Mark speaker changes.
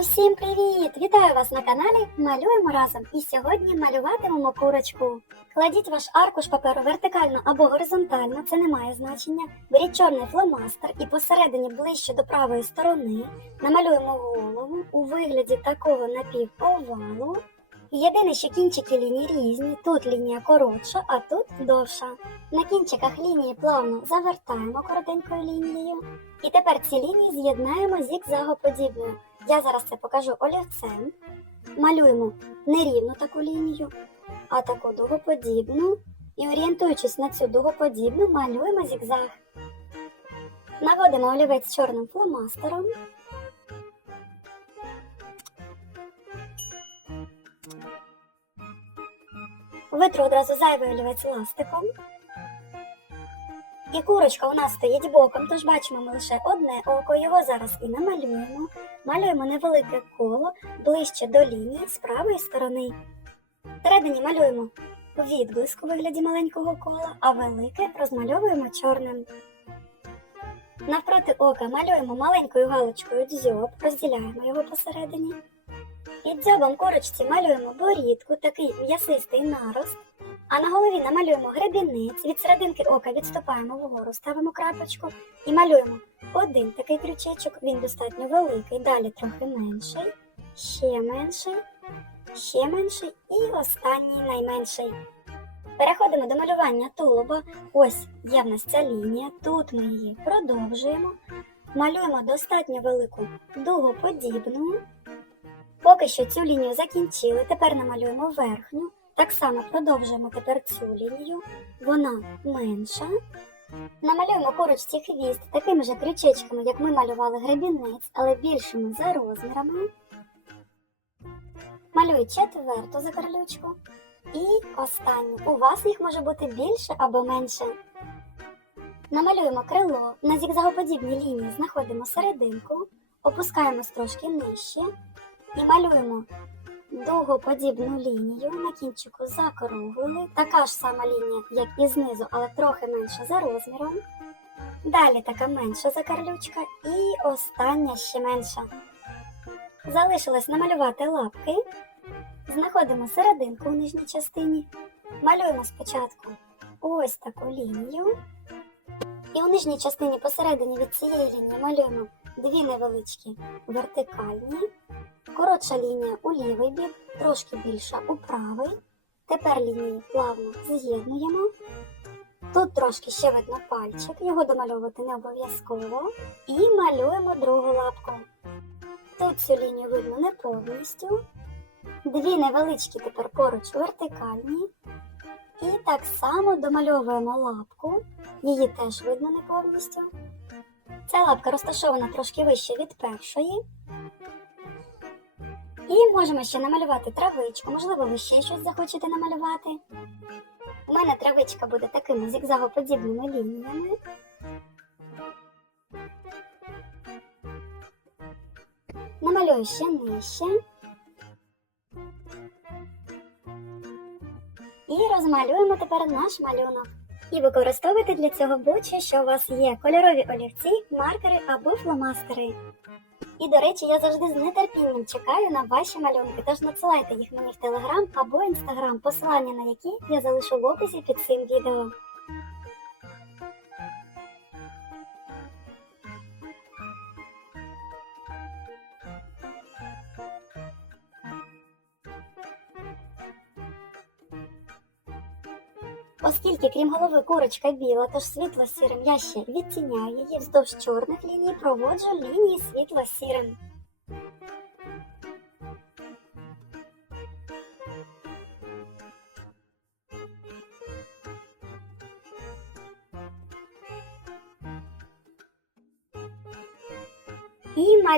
Speaker 1: Усім привіт! Вітаю вас на каналі Малюємо разом. І сьогодні малюватимемо курочку. Кладіть ваш аркуш паперу вертикально або горизонтально, це не має значення. Беріть чорний фломастер і посередині ближче до правої сторони намалюємо голову у вигляді такого напівовалу. Єдине, що кінчики лінії різні, тут лінія коротша, а тут довша. На кінчиках лінії плавно завертаємо коротенькою лінією. І тепер ці лінії з'єднаємо зігзагоподібною. Я зараз це покажу олівцем. Малюємо нерівну таку лінію, а таку дугоподібну. І орієнтуючись на цю дугоподібну, малюємо зігзаг. Наводимо олівець чорним фломастером. Витру одразу зайвий олівець ластиком. І курочка у нас стоїть боком, тож бачимо ми лише одне око, його зараз і намалюємо. Малюємо невелике коло ближче до лінії з правої сторони. Всередині малюємо відблиск у вигляді маленького кола, а велике розмальовуємо чорним. Навпроти ока малюємо маленькою галочкою дзьоб, розділяємо його посередині. Під дзьобом корочці малюємо борідку, такий м'ясистий нарост, а на голові намалюємо гребінець, від серединки ока відступаємо вгору, ставимо крапочку і малюємо один такий крючечок, він достатньо великий, далі трохи менший, ще менший, ще менший і останній найменший. Переходимо до малювання тулуба. Ось є в нас ця лінія, тут ми її продовжуємо, малюємо достатньо велику дугоподібну. Поки що цю лінію закінчили, тепер намалюємо верхню. Так само продовжуємо тепер цю лінію, вона менша. Намалюємо поруч ці хвіст такими же крючечками, як ми малювали гребінець, але більшими за розмірами. Малюю четверту закарлючку. І останню. У вас їх може бути більше або менше. Намалюємо крило, на зігзагоподібній лінії знаходимо серединку, опускаємось трошки нижче і малюємо дугоподібну лінію на кінчику закруглили. Така ж сама лінія, як і знизу, але трохи менша за розміром. Далі така менша закарлючка і остання ще менша. Залишилось намалювати лапки. Знаходимо серединку у нижній частині. Малюємо спочатку ось таку лінію. І у нижній частині посередині від цієї лінії малюємо дві невеличкі вертикальні. Коротша лінія у лівий бік, трошки більша у правий. Тепер лінію плавно з'єднуємо. Тут трошки ще видно пальчик, його домальовувати не обов'язково. І малюємо другу лапку. Тут цю лінію видно не повністю. Дві невеличкі тепер поруч вертикальні. І так само домальовуємо лапку, її теж видно не повністю. Ця лапка розташована трошки вище від першої. І можемо ще намалювати травичку, можливо, ви ще щось захочете намалювати. У мене травичка буде такими зігзагоподібними лініями. Намалюю ще нижче. І розмалюємо тепер наш малюнок. І використовуйте для цього будь-що, що у вас є: кольорові олівці, маркери або фломастери. І, до речі, я завжди з нетерпінням чекаю на ваші малюнки. Тож надсилайте їх мені в телеграм або інстаграм, посилання на які я залишу в описі під цим відео. Оскільки, крім голови, курочка біла, тож світло-сірим я ще відтіняю її вздовж чорних ліній, проводжу лінії світло-сірим. І малю